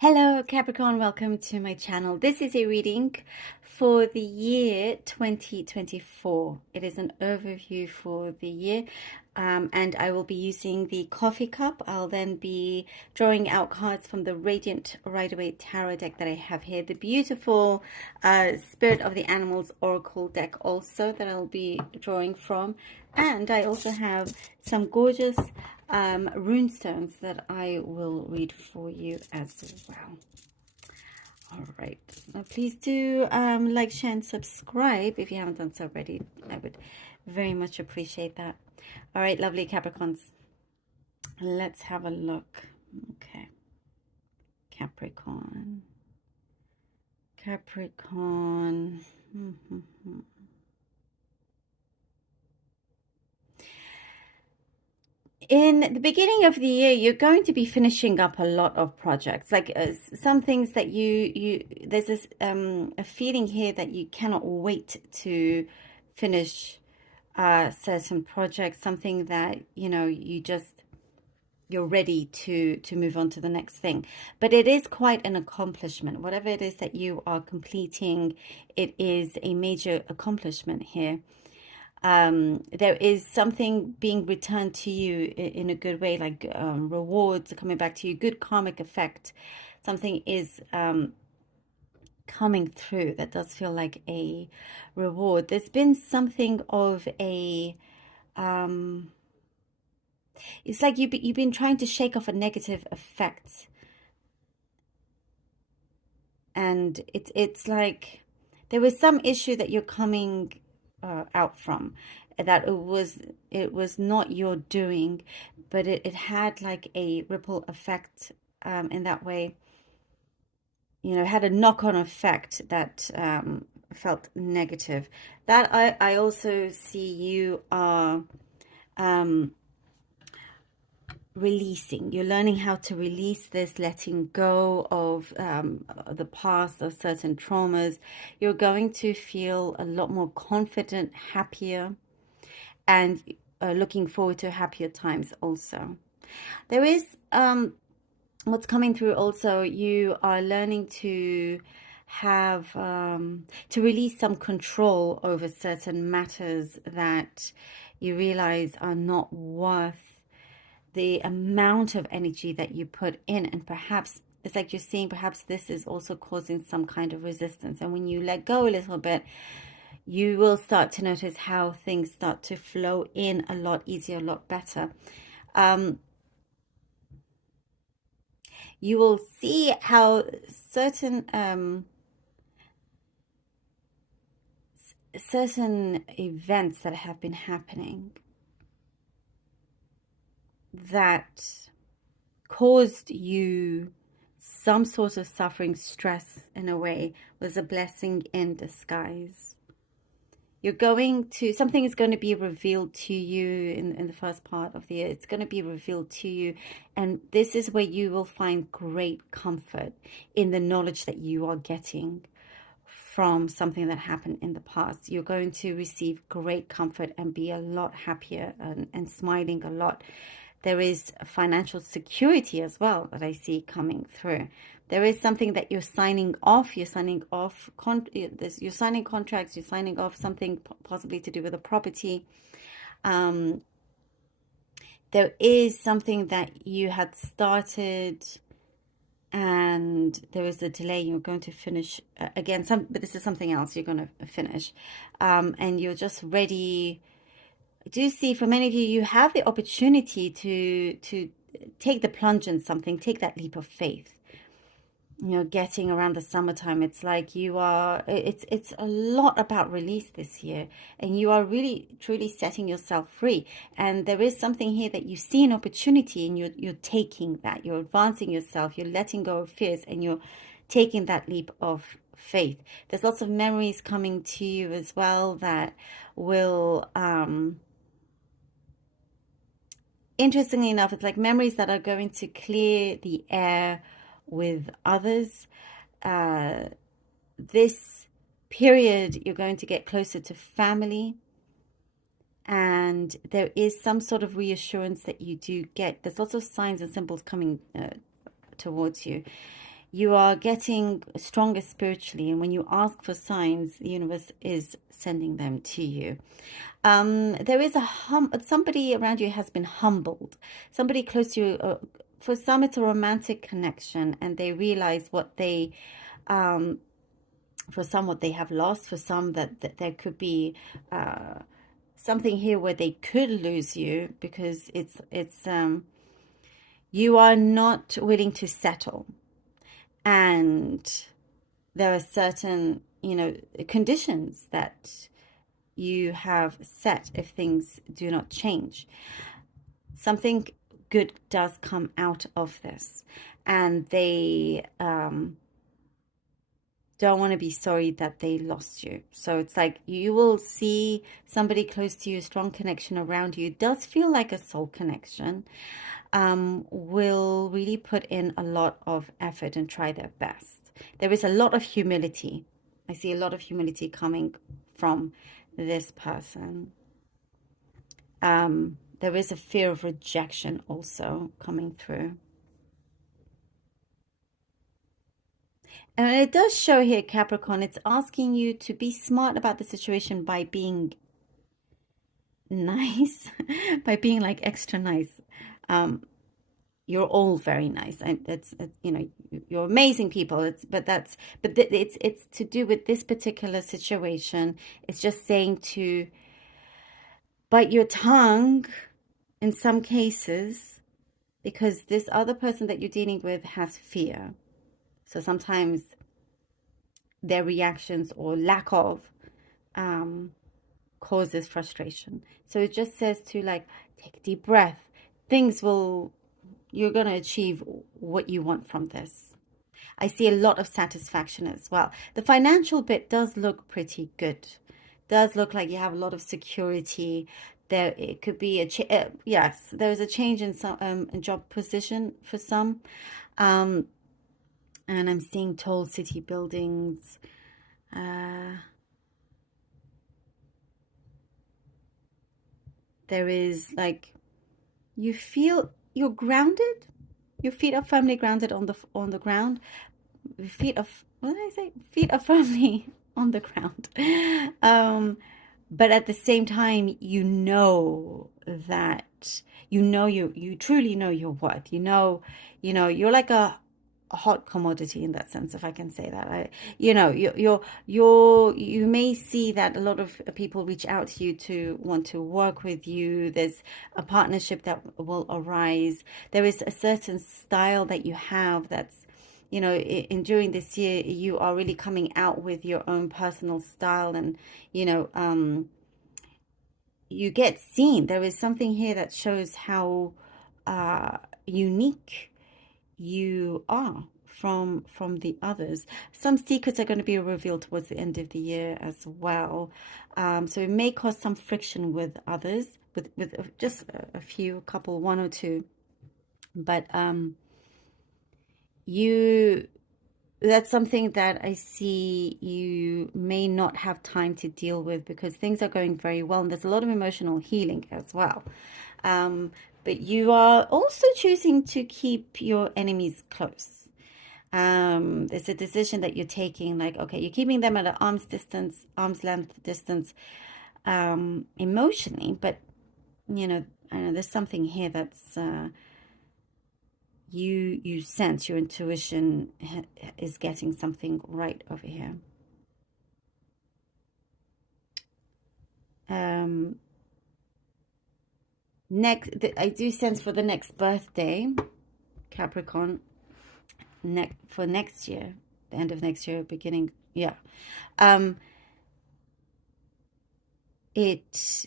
Hello Capricorn, welcome to my channel. This is a reading for the year 2024. It is an overview for the year, and I will be using the coffee cup. I'll then be drawing out cards from the Radiant Rider-Waite Tarot deck that I have here. The beautiful Spirit of the Animals Oracle deck also that I'll be drawing from. And I also have some gorgeous rune stones that I will read for you as well. All right, now please do like, share, and subscribe if you haven't done so already. I would very much appreciate that. All right, lovely Capricorns, let's have a look. Okay, Capricorn. In the beginning of the year, you're going to be finishing up a lot of projects. Like some things that there's this a feeling here that you cannot wait to finish certain projects. Something that you're ready to move on to the next thing. But it is quite an accomplishment. Whatever it is that you are completing, it is a major accomplishment here. There is something being returned to you in a good way, like rewards are coming back to you, good karmic effect. Something is coming through that does feel like a reward. There's been something of a it's like you've been trying to shake off a negative effect, and it's like there was some issue that you're coming out from, that it was not your doing, but it had like a ripple effect in that way. It had a knock-on effect that felt negative. That I also see you are releasing. You're learning how to release this, letting go of the past, of certain traumas. You're going to feel a lot more confident, happier, and looking forward to happier times also. There is what's coming through also, you are learning to have to release some control over certain matters that you realize are not worth the amount of energy that you put in. And perhaps it's like you're seeing, perhaps this is also causing some kind of resistance. And when you let go a little bit, you will start to notice how things start to flow in a lot easier, a lot better. You will see how certain events that have been happening that caused you some sort of suffering, stress in a way, was a blessing in disguise. Something is going to be revealed to you in the first part of the year. It's going to be revealed to you. And this is where you will find great comfort in the knowledge that you are getting from something that happened in the past. You're going to receive great comfort and be a lot happier and smiling a lot. There is financial security as well that I see coming through. There is something that you're signing off. You're signing off. You're signing contracts. You're signing off something possibly to do with a property. There is something that you had started, and there is a delay. You're going to finish again. But this is something else. You're going to finish, and you're just ready. I do see for many of you, you have the opportunity to take the plunge in something, take that leap of faith. Getting around the summertime, it's like it's a lot about release this year, and you are really truly setting yourself free. And there is something here that you see an opportunity, and you're taking that, you're advancing yourself, you're letting go of fears, and you're taking that leap of faith. There's lots of memories coming to you as well that will interestingly enough, it's like memories that are going to clear the air with others. This period, you're going to get closer to family, and there is some sort of reassurance that you do get. There's lots of signs and symbols coming towards you. You are getting stronger spiritually, and when you ask for signs, the universe is sending them to you. There is somebody around you has been humbled. Somebody close to you. For some, it's a romantic connection, and they realize what they, for some, what they have lost. For some, that there could be something here where they could lose you, because it's you are not willing to settle, and there are certain, conditions that you have set if things do not change. Something good does come out of this, and they don't want to be sorry that they lost you. So it's like you will see somebody close to you, a strong connection around you. It does feel like a soul connection. Will really put in a lot of effort and try their best. There is a lot of humility. I see a lot of humility coming from this person. There is a fear of rejection also coming through. And it does show here, Capricorn, it's asking you to be smart about the situation by being nice, by being like extra nice. You're all very nice, and it's you're amazing people. It's to do with this particular situation. It's just saying to bite your tongue in some cases, because this other person that you're dealing with has fear. So sometimes their reactions or lack of causes frustration. So it just says to take a deep breath. You're going to achieve what you want from this. I see a lot of satisfaction as well. The financial bit does look pretty good. Does look like you have a lot of security. There, it could be yes, there's a change in some job position for some. And I'm seeing tall city buildings. There is you feel you're grounded. Your feet are firmly grounded on the ground. What did I say? Feet are firmly on the ground. But at the same time, that you truly know your worth. You're like a hot commodity in that sense, if I can say that. You may see that a lot of people reach out to you to want to work with you. There's a partnership that will arise. There is a certain style that you have that's, during this year, you are really coming out with your own personal style, and you get seen. There is something here that shows how unique you are from the others. Some secrets are going to be revealed towards the end of the year as well. So it may cause some friction with others, with just a few, couple, one or two. But that's something that I see you may not have time to deal with, because things are going very well, and there's a lot of emotional healing as well. But you are also choosing to keep your enemies close. There's a decision that you're taking, okay, you're keeping them at an arm's length distance, emotionally, but I know there's something here that's you sense your intuition is getting something right over here. I do sense for the next birthday, Capricorn, for next year, the end of next year, beginning, yeah. It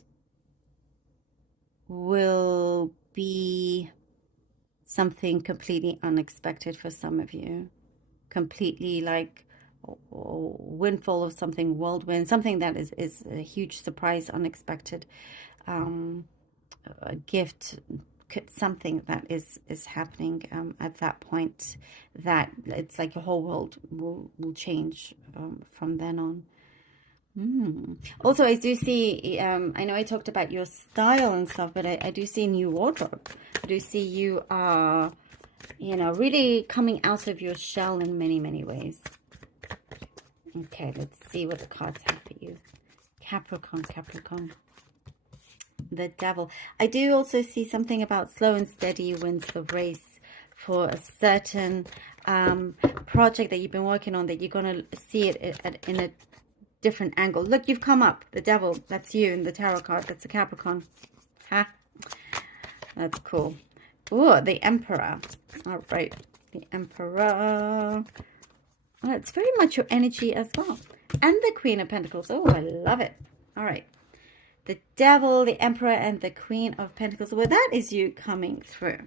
will be something completely unexpected for some of you. Completely windfall of something, whirlwind, something that is a huge surprise, unexpected. A gift, something that is happening at that point, that it's like your whole world will change from then on. Also, I do see, I know I talked about your style and stuff, but I do see a new wardrobe. I do see you are You know, really coming out of your shell in many, many ways. Okay, let's see what the cards have for you. Capricorn, Capricorn. The Devil. I do also see something about slow and steady wins the race for a certain project that you've been working on, that you're going to see it in a different angle. Look, you've come up. The Devil, that's you in the tarot card. That's a Capricorn. Ha! That's cool. Oh, the Emperor. All right. The Emperor. Oh, it's very much your energy as well. And the Queen of Pentacles. Oh, I love it. All right. The Devil, the Emperor, and the Queen of Pentacles. Well, that is you coming through.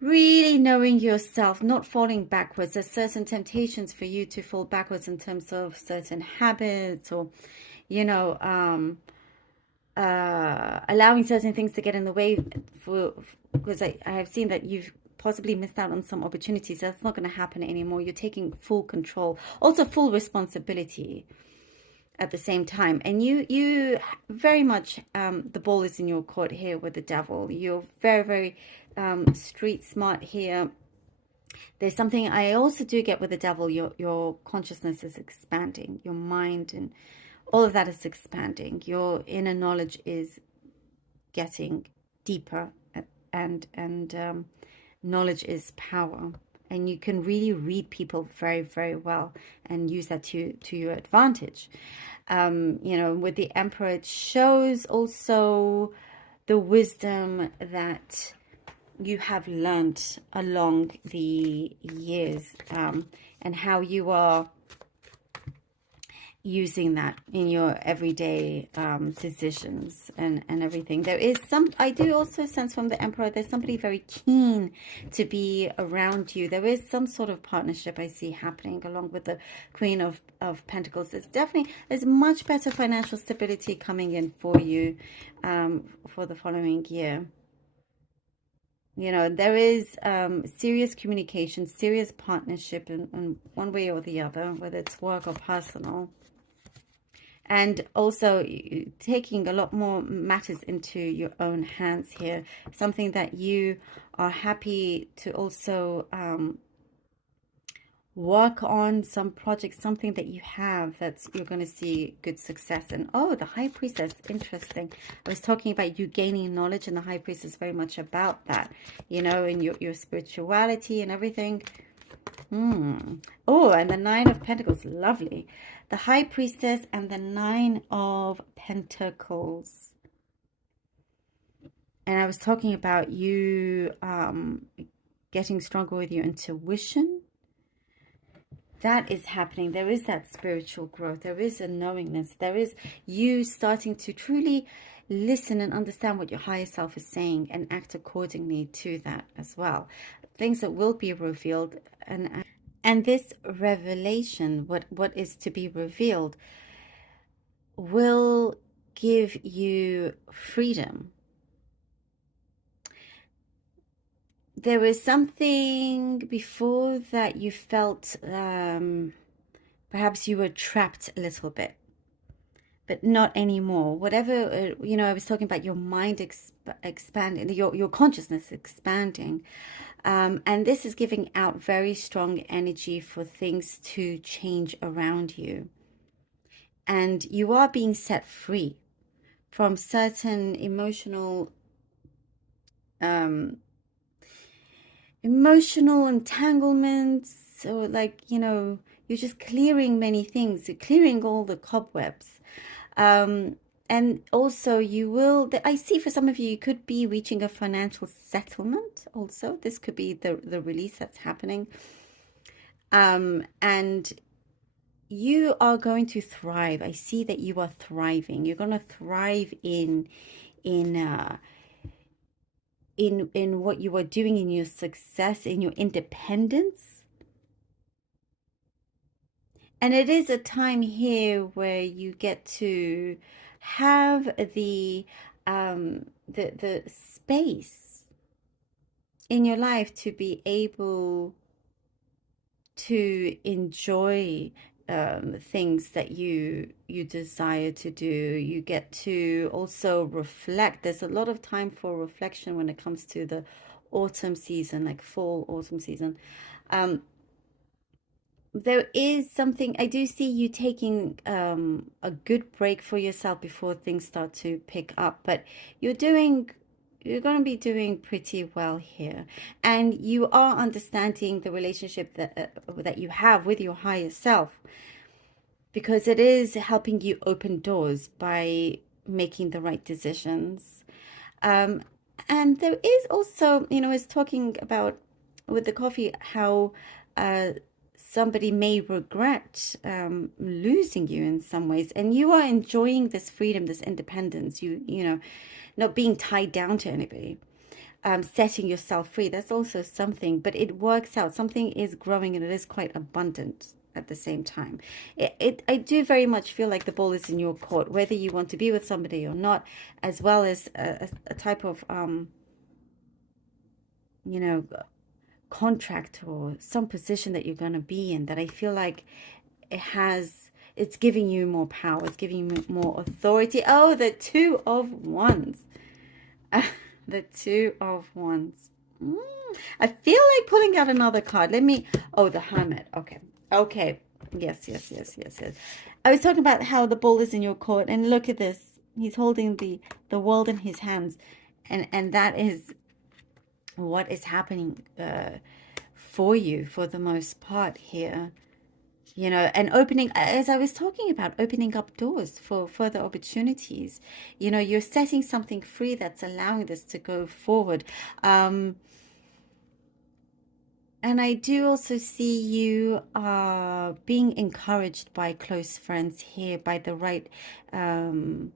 Really knowing yourself, not falling backwards. There's certain temptations for you to fall backwards in terms of certain habits, or, you know, allowing certain things to get in the way, because I have seen that you've possibly missed out on some opportunities. That's not going to happen anymore. You're taking full control, also full responsibility at the same time. And you very much, the ball is in your court here with the Devil. You're very, very street smart here. There's something I also do get with the Devil. Your consciousness is expanding, your mind and all of that is expanding. Your inner knowledge is getting deeper, and knowledge is power. And you can really read people very, very well and use that to your advantage. You know, with the Emperor, it shows also the wisdom that you have learned along the years, and how you are using that in your everyday decisions and everything. There is I do also sense from the Emperor, there's somebody very keen to be around you. There is some sort of partnership I see happening along with the Queen of Pentacles. There's much better financial stability coming in for you for the following year. You know, there is serious communication, serious partnership in one way or the other, whether it's work or personal. And also taking a lot more matters into your own hands here. Something that you are happy to also work on, some project, something that you have that's you're going to see good success in. Oh, the High Priestess, interesting. I was talking about you gaining knowledge, and the High Priestess is very much about that, you know, in your spirituality and everything. Oh, and the Nine of Pentacles, lovely. The High Priestess and the Nine of Pentacles. And I was talking about you getting stronger with your intuition. That is happening. There is that spiritual growth. There is a knowingness. There is you starting to truly listen and understand what your higher self is saying and act accordingly to that as well. Things that will be revealed, and this revelation, what is to be revealed, will give you freedom. There was something before that you felt perhaps you were trapped a little bit, but not anymore. Whatever, you know, I was talking about your mind expanding, your consciousness expanding. And this is giving out very strong energy for things to change around you. And you are being set free from certain emotional entanglements, or like, you know, you're just clearing many things, you're clearing all the cobwebs. And also you will, I see for some of you, you could be reaching a financial settlement also. This could be the release that's happening. And you are going to thrive. I see that you are thriving. You're going to thrive in what you are doing, in your success, in your independence. And it is a time here where you get to have the space in your life to be able to enjoy things that you desire to do. You get to also reflect. There's a lot of time for reflection when it comes to the autumn season, like fall, autumn season. Um, there is something, I do see you taking a good break for yourself before things start to pick up, but you're going to be doing pretty well here, and you are understanding the relationship that you have with your higher self, because it is helping you open doors by making the right decisions. um, and there is also, I was talking about with the coffee how uh, somebody may regret losing you in some ways, and you are enjoying this freedom, this independence. Not being tied down to anybody, setting yourself free. That's also something, but it works out. Something is growing, and it is quite abundant at the same time. I do very much feel like the ball is in your court, whether you want to be with somebody or not, as well as a type of you know contract or some position that you're going to be in, that I feel like it's giving you more power, it's giving you more authority. Oh, the Two of Wands. The Two of Wands. I feel like pulling out another card. Oh, the Hermit. Okay. Yes. I was talking about how the ball is in your court, and look at this. He's holding the world in his hands, and that is what is happening for you for the most part here. And opening, as I was talking about, opening up doors for further opportunities. You're setting something free that's allowing this to go forward. And I do also see you being encouraged by close friends here, by the right, the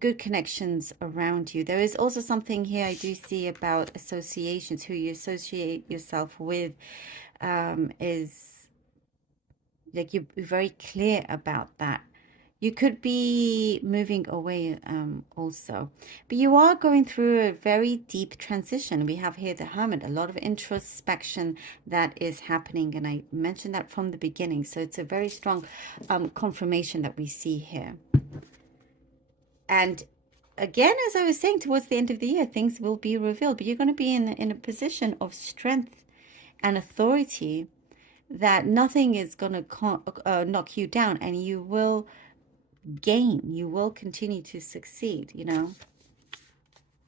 good connections around you. There is also something here I do see about associations, who you associate yourself with. Is like you're very clear about that. You could be moving away also, but you are going through a very deep transition. We have here the Hermit, a lot of introspection that is happening, and I mentioned that from the beginning, so it's a very strong confirmation that we see here. And again, as I was saying, towards the end of the year, things will be revealed, but you're going to be in a position of strength and authority, that nothing is going to knock you down, and you will gain, you will continue to succeed,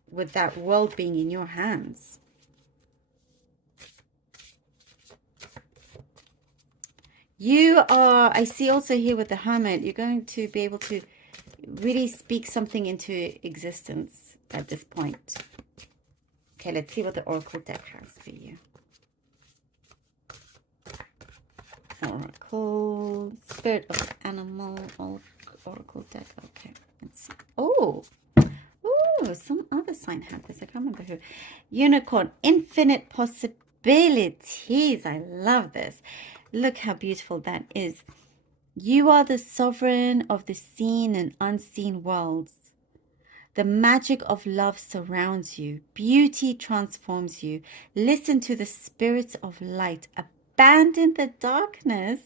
with that world being in your hands. I see also here with the Hermit, you're going to be able to really speak something into existence at this point. Okay, let's see what the Oracle deck has for you. Oracle, Spirit of Animal, Oracle deck. Okay, let's see. Oh, some other sign had this. I can't remember who. Unicorn, infinite possibilities. I love this. Look how beautiful that is. You are the sovereign of the seen and unseen worlds. The magic of love surrounds you. Beauty transforms you. Listen to the spirits of light. Abandon the darkness.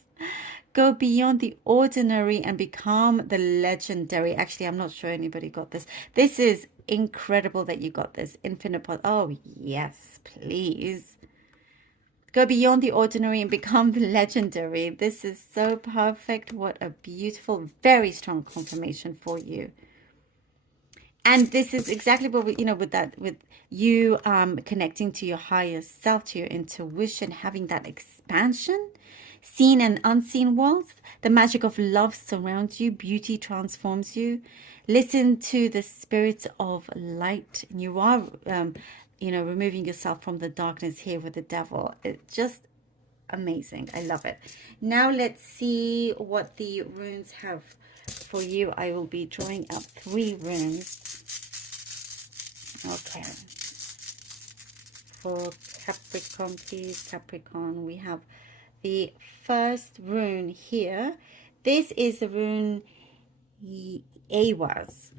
Go beyond the ordinary and become the legendary. Actually, I'm not sure anybody got this. This is incredible that you got this. Oh, yes, please. Go beyond the ordinary and become the legendary. This is so perfect. What a beautiful, very strong confirmation for you. And this is exactly what we, with you connecting to your higher self, to your intuition, having that expansion, seen and unseen worlds. The magic of love surrounds you. Beauty transforms you. Listen to the spirits of light. And you are, removing yourself from the darkness here with the devil. It's just amazing. I love it. Now let's see what the runes have for you. I will be drawing up 3 runes. Okay. For Capricorn, please, Capricorn, we have the first rune here. This is the rune Awaz.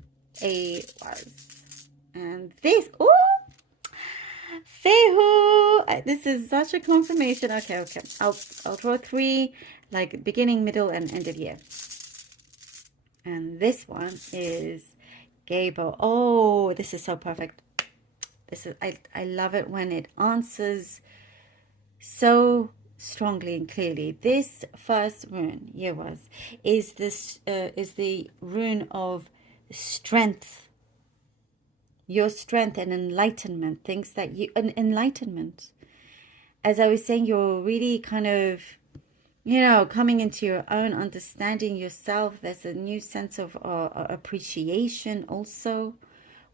And this, Fehu. This is such a confirmation. Okay. I'll draw 3, like beginning, middle, and end of year. And this one is Gable. Oh, this is so perfect. This is I love it when it answers so strongly and clearly. This first rune, Yewas, is the rune of strength, your strength and enlightenment, things that you an enlightenment. As I was saying, you're really kind of, coming into your own, understanding yourself. There's a new sense of appreciation also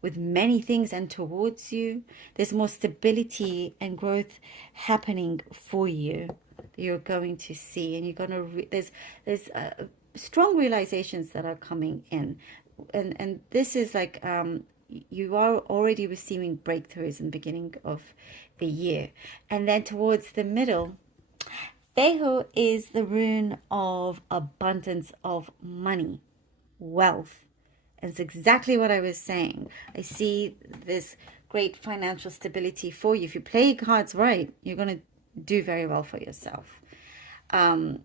with many things and towards you. There's more stability and growth happening for you. You're going to see, and you're going to there's strong realizations that are coming in, and this is like you are already receiving breakthroughs in the beginning of the year, and then towards the middle, Fehu is the rune of abundance of money, wealth. And it's exactly what I was saying. I see this great financial stability for you. If you play your cards right, you're going to do very well for yourself. And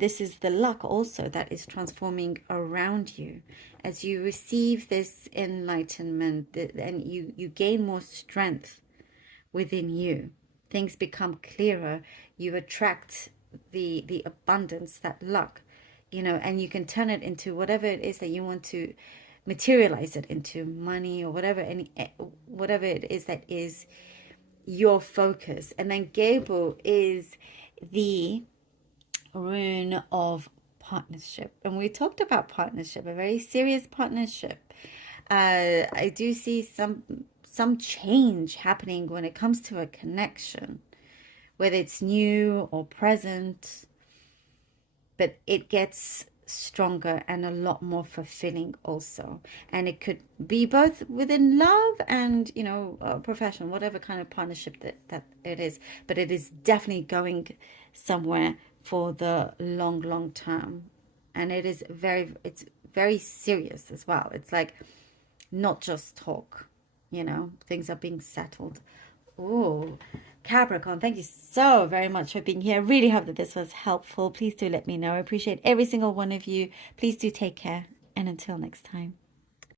this is the luck also that is transforming around you as you receive this enlightenment, and you gain more strength within you. Things become clearer. You attract the abundance, that luck, and you can turn it into whatever it is that you want to materialize it into, money or whatever it is that is your focus. And then Gable is the rune of partnership, and we talked about partnership, a very serious partnership. I do see some change happening when it comes to a connection, whether it's new or present, but it gets stronger and a lot more fulfilling also. And it could be both within love and profession, whatever kind of partnership that it is, but it is definitely going somewhere for the long term. And it's very serious as well. It's like not just talk, things are being settled. Oh, Capricorn, thank you so very much for being here. I really hope that this was helpful. Please do let me know. I appreciate every single one of you. Please do take care, and until next time.